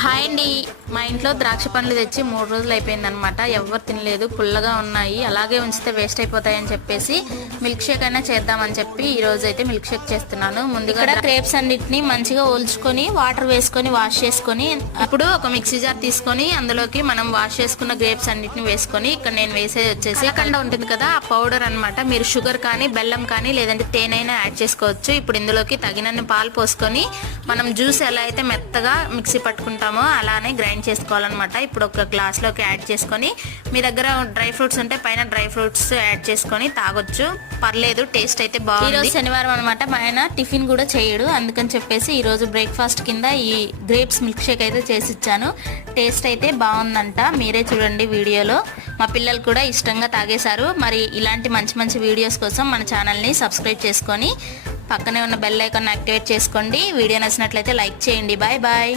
Hi అండి, మా ఇంట్లో ద్రాక్ష పండ్లు తెచ్చి 3 రోజులు అయిపోయిందనమాట. ఎవరు తినలేదు, పుల్లగా ఉన్నాయి. అలాగే ఉంచితే వేస్ట్ అయిపోతాయని చెప్పేసి మిల్క్ షేక్ అయినా చేద్దామని చెప్పి ఈ రోజు అయితే మిల్క్ షేక్ చేస్తున్నాను. ముందుగా గ్రేప్స్ అన్నిటిని మంచిగా ఒలుచుకొని వాటర్ వేసుకొని వాష్ చేసుకొని, ఇప్పుడు ఒక మిక్సీ జార్ తీసుకొని అందులోకి మనం వాష్ చేసుకున్న గ్రేప్స్ అన్నిటిని వేసుకొని, ఇక్కడ నేను వేసేది వచ్చేసి కలకండ ఉంటుంది కదా, ఆ పౌడర్ అనమాట. మీరు షుగర్ కానీ బెల్లం కానీ లేదంటే తేనైనా యాడ్ చేసుకోవచ్చు. ఇప్పుడు ఇందులోకి తగినన్ని పాలు పోసుకొని మనం జ్యూస్ ఎలా అయితే మెత్తగా మిక్సీ పట్టుకుంటామో అలానే గ్రైండ్ చేసుకోవాలన్నమాట. ఇప్పుడు ఒక గ్లాస్లోకి యాడ్ చేసుకొని, మీ దగ్గర డ్రై ఫ్రూట్స్ ఉంటే పైన డ్రై ఫ్రూట్స్ యాడ్ చేసుకొని తాగొచ్చు, పర్లేదు, టేస్ట్ అయితే బాగుంది. ఈరోజు శనివారం అనమాట, మా ఆయన టిఫిన్ కూడా చేయడు, అందుకని చెప్పేసి ఈరోజు బ్రేక్ఫాస్ట్ కింద ఈ గ్రేప్స్ మిల్క్ షేక్ అయితే చేసి ఇచ్చాను. టేస్ట్ అయితే బాగుందంట, మీరే చూడండి వీడియోలో. మా పిల్లలు కూడా ఇష్టంగా తాగేశారు. మరి ఇలాంటి మంచి మంచి వీడియోస్ కోసం మన ఛానల్ని సబ్స్క్రైబ్ చేసుకొని పక్కనే ఉన్న బెల్ ఐకాన్ యాక్టివేట్ చేసుకోండి. వీడియో నచ్చినట్లయితే లైక్ చేయండి. Bye bye.